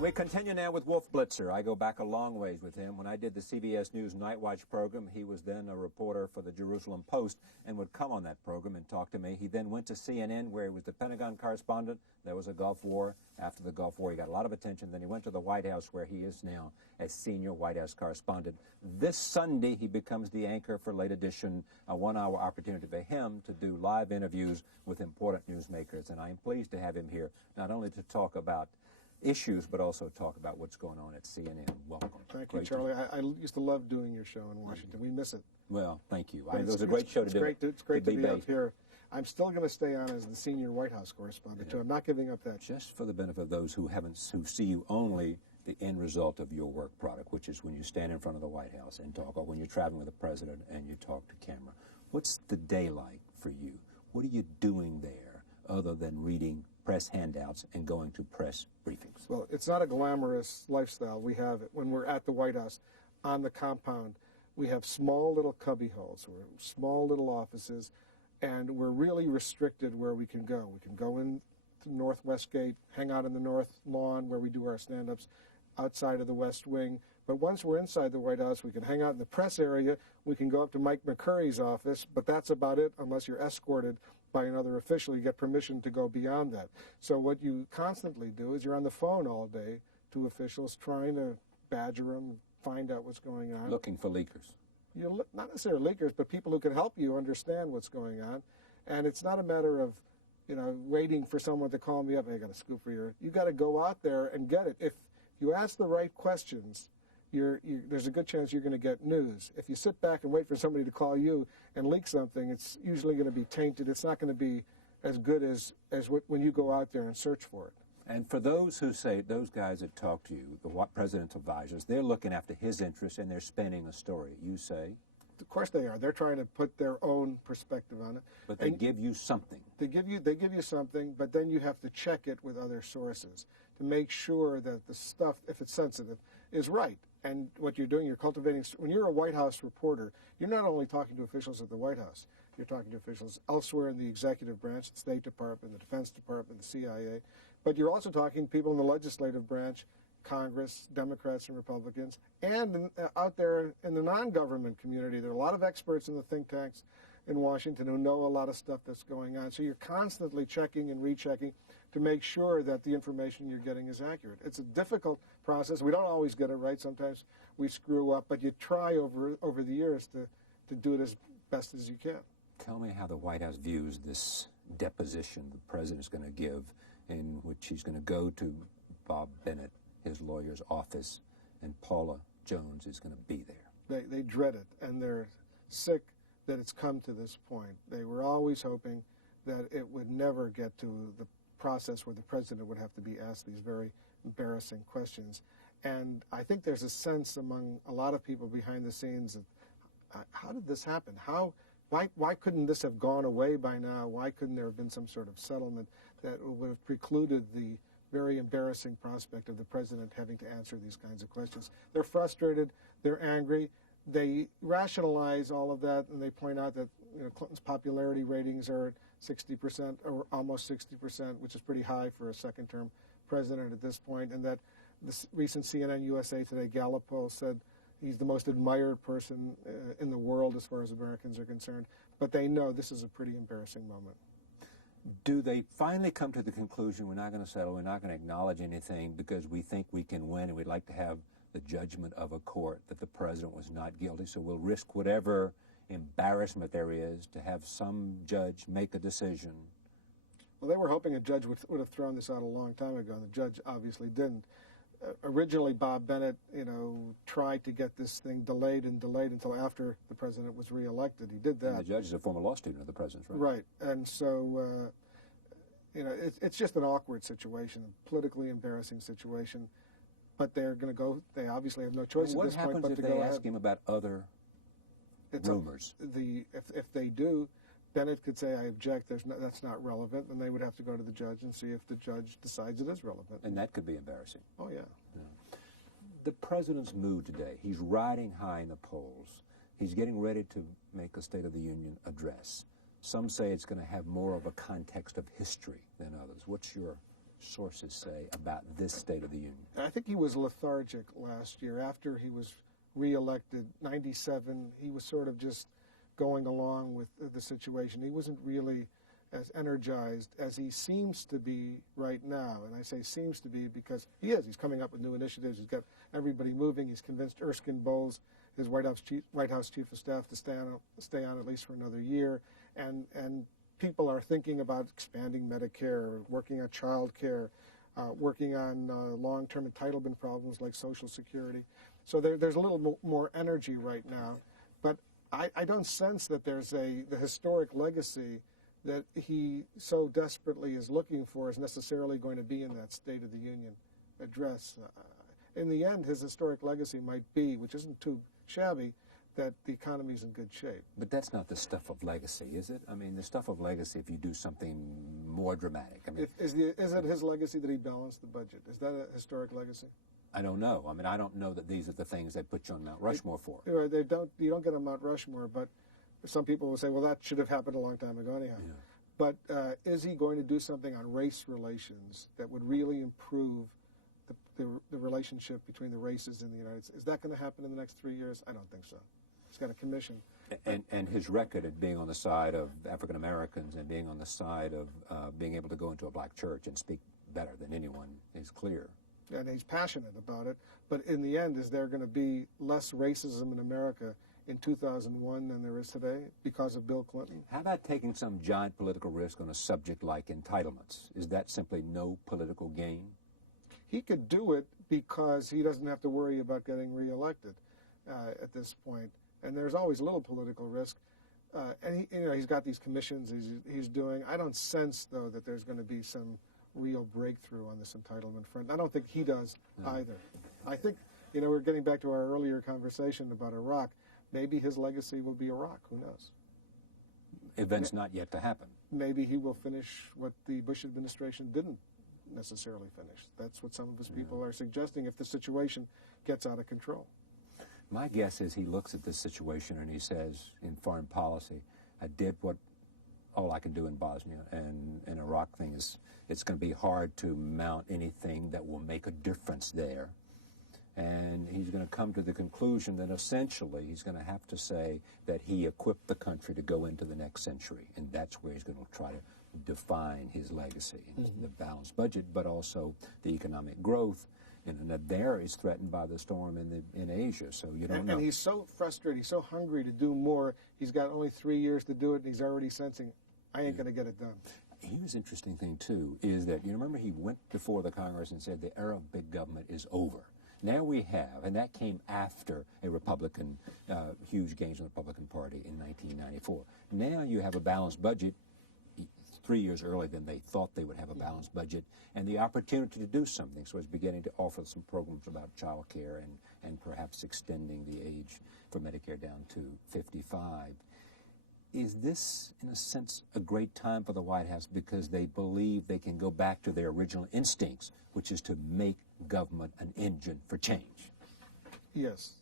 We continue now with Wolf Blitzer. I go back a long ways with him. When I did the CBS News Night Watch program, he was then a reporter for the Jerusalem Post and would come on that program and talk to me. He then went to CNN, where he was the Pentagon correspondent. There was a Gulf War. After the Gulf War, he got a lot of attention. Then he went to the White House, where he is now a senior White House correspondent. This Sunday, he becomes the anchor for Late Edition, a one-hour opportunity for him to do live interviews with important newsmakers. And I am pleased to have him here, not only to talk about issues, but also talk about what's going on at CNN. Welcome. Thank you, Charlie. I used to love doing your show in Washington. We miss it. Well, thank you. It was a great show to do. It's great to be up here. I'm still going to stay on as the senior White House correspondent, too. I'm not giving up that. Just for the benefit of those who see you only the end result of your work product, which is when you stand in front of the White House and talk, or when you're traveling with the president and you talk to camera. What's the day like for you? What are you doing there other than reading press handouts and going to press briefings? Well, it's not a glamorous lifestyle. We have it when we're at the White House on the compound. We have small little cubby holes, small little offices, and we're really restricted where we can go. We can go in to Northwest Gate, hang out in the North Lawn where we do our stand-ups, outside of the West Wing. But once we're inside the White House, we can hang out in the press area. We can go up to Mike McCurry's office, but that's about it unless you're escorted by another official. You get permission to go beyond that. So what you constantly do is you're on the phone all day to officials, trying to badger them, find out what's going on. Looking for leakers. Not necessarily leakers, but people who can help you understand what's going on. And it's not a matter of, waiting for someone to call me up. Hey, I got a scoop for you. You got to go out there and get it. If you ask the right questions, there's a good chance you're going to get news. If you sit back and wait for somebody to call you and leak something, it's usually going to be tainted. It's not going to be as good as when you go out there and search for it. And for those who say, those guys that talk to you, the president's advisors, they're looking after his interests and they're spinning a story. You say? Of course they are. They're trying to put their own perspective on it. But they give you something. They give you something, but then you have to check it with other sources to make sure that the stuff, if it's sensitive, is right. And what you're doing, you're cultivating. When you're a White House reporter, you're not only talking to officials at the White House, you're talking to officials elsewhere in the executive branch, the State Department, the Defense Department, the CIA, but you're also talking to people in the legislative branch, Congress, Democrats and Republicans, and out there in the non-government community. There are a lot of experts in the think tanks in Washington who know a lot of stuff that's going on. So you're constantly checking and rechecking to make sure that the information you're getting is accurate. It's a difficult process. We don't always get it right. Sometimes we screw up, but you try over the years to do it as best as you can. Tell me how the White House views this deposition the president is going to give, in which he's going to go to Bob Bennett, his lawyer's office, and Paula Jones is going to be there. They dread it, and they're sick that it's come to this point. They were always hoping that it would never get to the process where the president would have to be asked these very embarrassing questions. And I think there's a sense among a lot of people behind the scenes of how did this happen? Why couldn't this have gone away by now? Why couldn't there have been some sort of settlement that would have precluded the very embarrassing prospect of the president having to answer these kinds of questions? They're frustrated. They're angry. They rationalize all of that, and they point out that Clinton's popularity ratings are at 60%, or almost 60%, which is pretty high for a second-term president at this point, and that this recent CNN USA Today Gallup poll said he's the most admired person in the world as far as Americans are concerned. But they know this is a pretty embarrassing moment. Do they finally come to the conclusion, we're not going to settle, we're not going to acknowledge anything because we think we can win and we'd like to have the judgment of a court that the president was not guilty, so we'll risk whatever embarrassment there is to have some judge make a decision? Well, they were hoping a judge would have thrown this out a long time ago, and the judge obviously didn't. Originally, Bob Bennett, tried to get this thing delayed and delayed until after the president was reelected. He did that. And the judge is a former law student of the president's, right? Right, and so, it's just an awkward situation, a politically embarrassing situation. But they're going to go. They obviously have no choice at this point but to go ahead. What happens if they ask him about other rumors? If they do, Bennett could say, I object, that's not relevant, and they would have to go to the judge and see if the judge decides it is relevant. And that could be embarrassing. Oh, yeah. The president's mood today, he's riding high in the polls. He's getting ready to make a State of the Union address. Some say it's going to have more of a context of history than others. What's your sources say about this State of the Union? I think he was lethargic last year. After he was reelected, 97, he was sort of just going along with the situation. He wasn't really as energized as he seems to be right now. And I say seems to be because he is. He's coming up with new initiatives. He's got everybody moving. He's convinced Erskine Bowles, his White House Chief of Staff, to stay on at least for another year. And people are thinking about expanding Medicare, working on child care, working on long-term entitlement problems like Social Security. So there's a little more energy right now. But I don't sense that there's the historic legacy that he so desperately is looking for is necessarily going to be in that State of the Union address. In the end, his historic legacy might be, which isn't too shabby, that the economy's in good shape. But that's not the stuff of legacy, is it? I mean, the stuff of legacy, if you do something more dramatic. I mean, is it his legacy that he balanced the budget? Is that a historic legacy? I don't know. I mean, I don't know that these are the things they put you on Mount Rushmore for. You don't get on Mount Rushmore, but some people will say, well, that should have happened a long time ago anyhow. Yeah. But is he going to do something on race relations that would really improve the relationship between the races in the United States? Is that going to happen in the next 3 years? I don't think so. He's got a commission. And his record of being on the side of African Americans and being on the side of being able to go into a black church and speak better than anyone is clear. And he's passionate about it. But in the end, is there going to be less racism in America in 2001 than there is today because of Bill Clinton? How about taking some giant political risk on a subject like entitlements? Is that simply no political gain? He could do it because he doesn't have to worry about getting reelected at this point. And there's always a little political risk. And he's got these commissions he's doing. I don't sense, though, that there's going to be some real breakthrough on this entitlement front. I don't think he does either. I think, we're getting back to our earlier conversation about Iraq. Maybe his legacy will be Iraq. Who knows? Events not yet to happen. Maybe he will finish what the Bush administration didn't necessarily finish. That's what some of his people are suggesting if the situation gets out of control. My guess is he looks at this situation and he says, in foreign policy, I did what all I can do in Bosnia, and Iraq thing is, it's going to be hard to mount anything that will make a difference there. And he's going to come to the conclusion that essentially he's going to have to say that he equipped the country to go into the next century, and that's where he's going to try to define his legacy, the balanced budget, but also the economic growth. And that there is threatened by the storm in Asia, so you don't know. And he's so frustrated, he's so hungry to do more. He's got only 3 years to do it, and he's already sensing, I ain't going to get it done. Here's an interesting thing, too, is that, you remember he went before the Congress and said the era of big government is over. Now we have, and that came after a Republican, huge gains in the Republican Party in 1994. Now you have a balanced budget 3 years earlier than they thought they would have a balanced budget, and the opportunity to do something. So it's beginning to offer some programs about child care and perhaps extending the age for Medicare down to 55. Is this, in a sense, a great time for the White House because they believe they can go back to their original instincts, which is to make government an engine for change? Yes.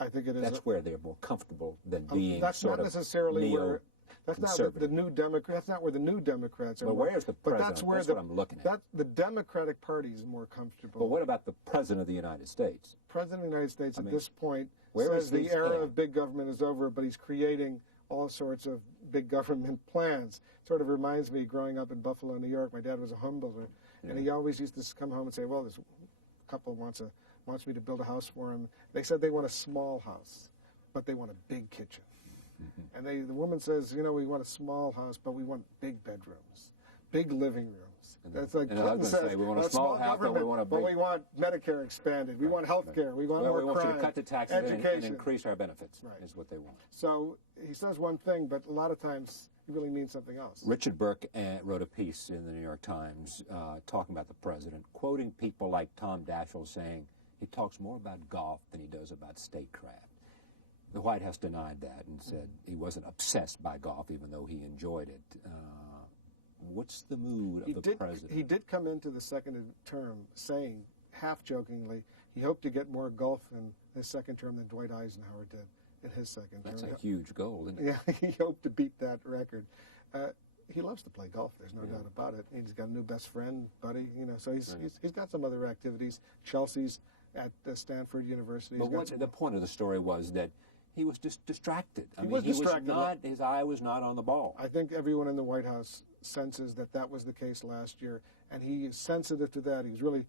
I think it is. That's where they're more comfortable than being that's sort not of necessarily where. That's not the new Democrats. That's not where the new Democrats are. Well, where's the president? But that's where what I'm looking at. The Democratic Party is more comfortable. But what about the President of the United States? President of the United States at this point where says the era of big government is over, but he's creating all sorts of big government plans. Sort of reminds me growing up in Buffalo, New York. My dad was a home builder, and he always used to come home and say, well, this couple wants me to build a house for him. They said they want a small house, but they want a big kitchen. And the woman says, we want a small house, but we want big bedrooms, big living rooms. That's like Clinton says, we want a small house, but we want a big... But we want Medicare expanded. We want health care. We want more crime. We want you to cut the taxes and increase our benefits, is what they want. So he says one thing, but a lot of times he really means something else. Richard Burke wrote a piece in the New York Times talking about the president, quoting people like Tom Daschle saying he talks more about golf than he does about statecraft. The White House denied that and said he wasn't obsessed by golf, even though he enjoyed it. What's the mood of the president? He did come into the second term saying, half-jokingly, he hoped to get more golf in his second term than Dwight Eisenhower did in his second term. That's a huge goal, isn't it? Yeah, he hoped to beat that record. he loves to play golf. There's no doubt about it. He's got a new best friend, buddy. You know, so he's got some other activities. Chelsea's at Stanford University. But the point of the story was that he was just distracted. He was distracted. His eye was not on the ball. I think everyone in the White House senses that that was the case last year, and he is sensitive to that. He's really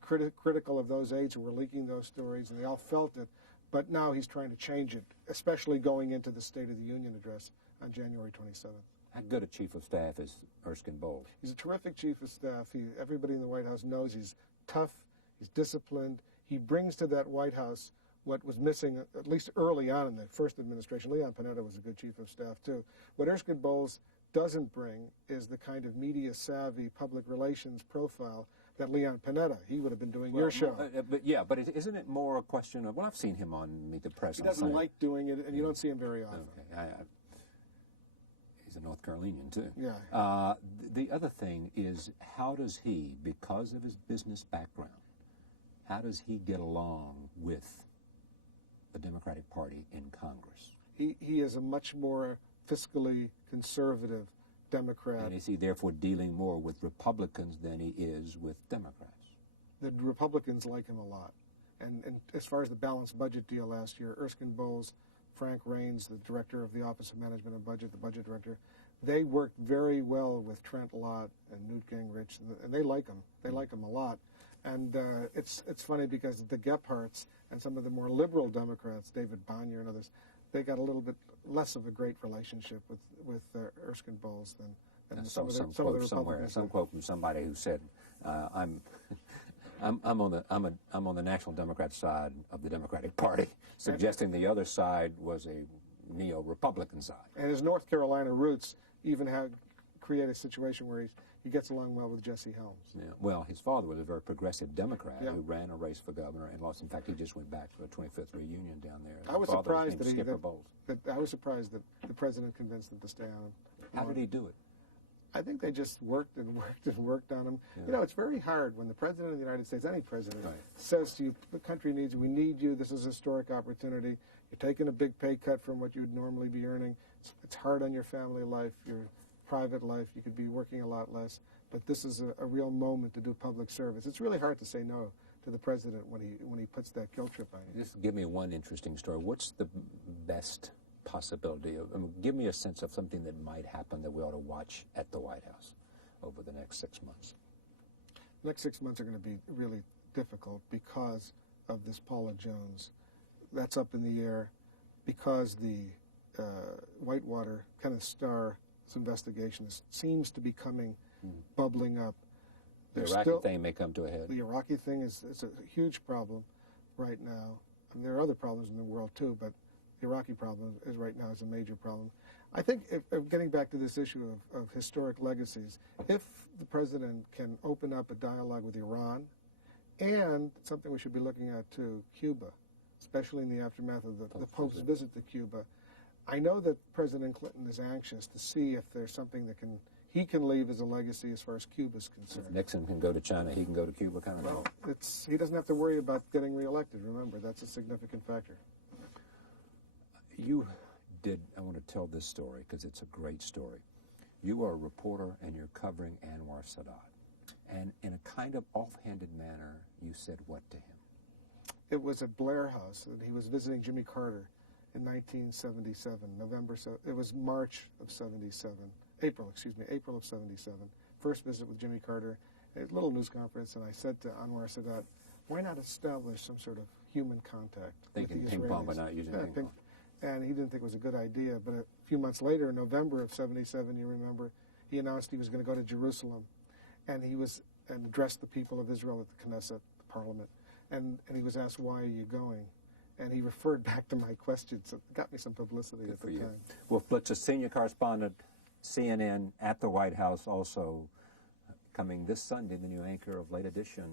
critical of those aides who were leaking those stories, and they all felt it. But now he's trying to change it, especially going into the State of the Union address on January 27th. How good a chief of staff is Erskine Bowles? He's a terrific chief of staff. Everybody in the White House knows he's tough, he's disciplined. He brings to that White House what was missing, at least early on in the first administration. Leon Panetta was a good chief of staff, too. What Erskine Bowles doesn't bring is the kind of media-savvy public relations profile that Leon Panetta, he would have been doing your show. But isn't it more a question of, well, I've seen him on Meet the Press. He doesn't like doing it, and you don't see him very often. Okay. He's a North Carolinian, too. Yeah. The other thing is, how does he, because of his business background, how does he get along with the Democratic Party in Congress? He is a much more fiscally conservative Democrat. And is he therefore dealing more with Republicans than he is with Democrats? The Republicans like him a lot. And as far as the balanced budget deal last year, Erskine Bowles, Frank Raines, the director of the Office of Management and Budget, the budget director, they worked very well with Trent Lott and Newt Gingrich, and they like him. They like him a lot. And it's funny because the Gephardts and some of the more liberal Democrats, David Bonnier and others, they got a little bit less of a great relationship with Erskine Bowles than some of the Republicans. Some quote from somebody who said, "I'm on the National Democrat side of the Democratic Party," suggesting the other side was a neo-Republican side. And his North Carolina roots even create a situation where he gets along well with Jesse Helms. Yeah. Well, his father was a very progressive Democrat who ran a race for governor and lost. In fact, he just went back to a 25th reunion down there. I was surprised that the president convinced him to stay on. How did he do it? I think they just worked and worked and worked on him. Yeah. You know, it's very hard when the president of the United States, any president, says to you, the country needs you, we need you, this is a historic opportunity. You're taking a big pay cut from what you'd normally be earning. It's hard on your family life, your private life. You could be working a lot less. But this is a real moment to do public service. It's really hard to say no to the president when he puts that guilt trip on you. Just give me one interesting story. What's the best possibility of, give me a sense of something that might happen that we ought to watch at the White House over the next 6 months? The next 6 months are going to be really difficult because of this Paula Jones. That's up in the air because the Whitewater, Kenneth Starr's investigation seems to be bubbling up. The Iraqi thing may come to a head. The Iraqi thing is a huge problem right now. I mean, there are other problems in the world too, but the Iraqi problem is right now is a major problem. I think, getting back to this issue of historic legacies, if the president can open up a dialogue with Iran, and something we should be looking at too, Cuba, especially in the aftermath of the Pope's visit to Cuba, I know that President Clinton is anxious to see if there's something that he can leave as a legacy as far as Cuba's concerned. If Nixon can go to China, he can go to Cuba, kind of. Well, he doesn't have to worry about getting reelected. Remember, that's a significant factor. I want to tell this story because it's a great story. You are a reporter and you're covering Anwar Sadat. And in a kind of offhanded manner, you said what to him? It was at Blair House, and he was visiting Jimmy Carter in 1977, it was March of 77, April of 77. First visit with Jimmy Carter, a little news conference, and I said to Anwar Sadat, why not establish some sort of human contact? Thinking ping pong, but not using ping pong. And he didn't think it was a good idea, but a few months later, in November of 77, you remember, he announced he was going to go to Jerusalem, and addressed the people of Israel at the Knesset, the parliament, and he was asked, why are you going? And he referred back to my questions. It got me some publicity at the time. Wolf Blitzer, senior correspondent, CNN at the White House, also coming this Sunday, the new anchor of Late Edition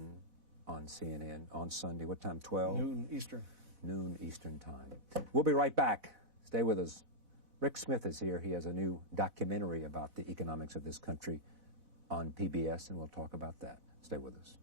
on CNN on Sunday. What time, 12? Noon Eastern. Noon Eastern time. We'll be right back. Stay with us. Rick Smith is here. He has a new documentary about the economics of this country on PBS, and we'll talk about that. Stay with us.